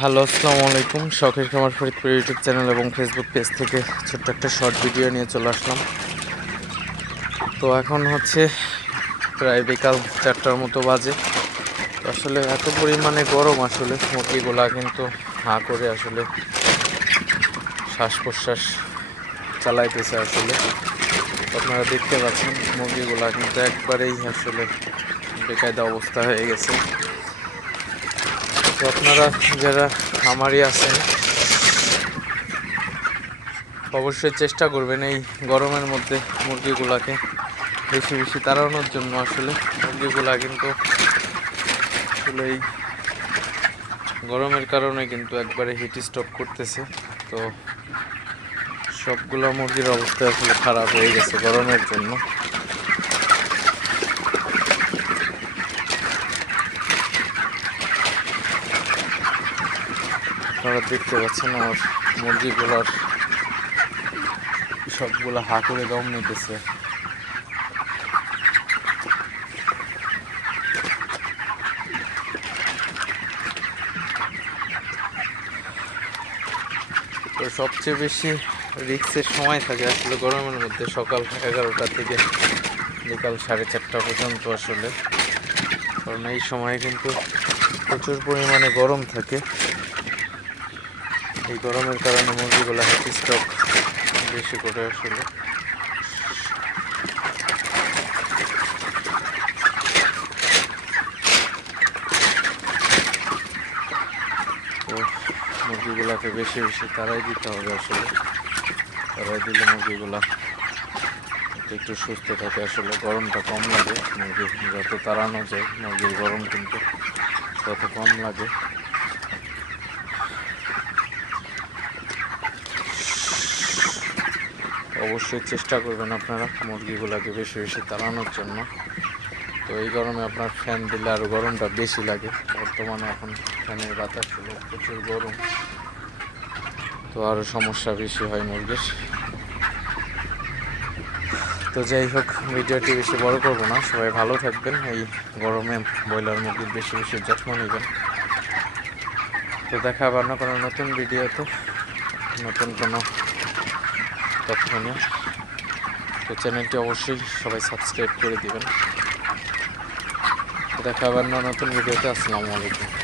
Hello, আসসালামু আলাইকুম। শখের খামার ফরিদপুর ইউটিউব চ্যানেল এবং ফেসবুক পেজ থেকে ছোট্ট একটা শর্ট ভিডিও নিয়ে চলে আসলাম। তো এখন হচ্ছে প্রায় বিকাল চারটার মতো বাজে। তো আসলে এত পরিমাণে গরম আসলে, মুরগিগুলা কিন্তু হাঁ করে আসলে শ্বাস প্রশ্বাস চালাইতেছে আসলে। আপনারা দেখতে পাচ্ছেন, মুরগিগুলা কিন্তু একবারেই আসলে বেকায়দা অবস্থা হয়ে গেছে। তো আপনারা যারা খামারি আছেন, অবশ্যই চেষ্টা করবেন এই গরমের মধ্যে মুরগিগুলাকে বেশি বেশি তাড়ানোর জন্য। আসলে মুরগিগুলা কিন্তু আসলে এই গরমের কারণে কিন্তু একবারে হিট স্টপ করতেছে। তো সবগুলো মুরগির অবস্থা আসলে খারাপ হয়ে গেছে গরমের জন্য। আপনারা দেখতে পাচ্ছেন আমার মুরগিগুলার সবগুলো হা করে দম নিতেছে। তো সবচেয়ে বেশি রিক্সের সময় থাকে আসলে গরমের মধ্যে, সকাল এগারোটা থেকে বিকাল সাড়ে চারটা পর্যন্ত আসলে। কারণ এই সময় কিন্তু প্রচুর পরিমাণে গরম থাকে। এই গরমের কারণে মুরগিগুলো হাতি স্টক বেশি করে আসলে। মুরগিগুলাকে বেশি বেশি তারাই দিতে হবে আসলে। তারাই দিলে মুরগিগুলা একটু সুস্থ থাকে আসলে, গরমটা কম লাগে। মুরগি যত তাড়ানো যায়, মুরগির গরম কিন্তু তত কম লাগে। অবশ্যই চেষ্টা করবেন আপনারা মুরগিগুলোকে বেশি বেশি তাড়ানোর জন্য। তো এই গরমে আপনার ফ্যান দিলে আরও গরমটা বেশি লাগে। বর্তমানে এখন ফ্যানের বাতাস হলো প্রচুর গরম। তো আরও সমস্যা বেশি হয় মুরগির। তো যাই হোক, ভিডিওটি বেশি বড় করব না। সবাই ভালো থাকবেন, এই গরমে ব্রয়লার মুরগির বেশি বেশি যত্ন নেবেন। তো দেখা আবার না কোনো নতুন ভিডিওতে। নতুন কোনো নিয়ে। তো চ্যানেলটি অবশ্যই সবাই সাবস্ক্রাইব করে দেবেন। দেখা আবার না নতুন ভিডিওতে। আসসালামু আলাইকুম।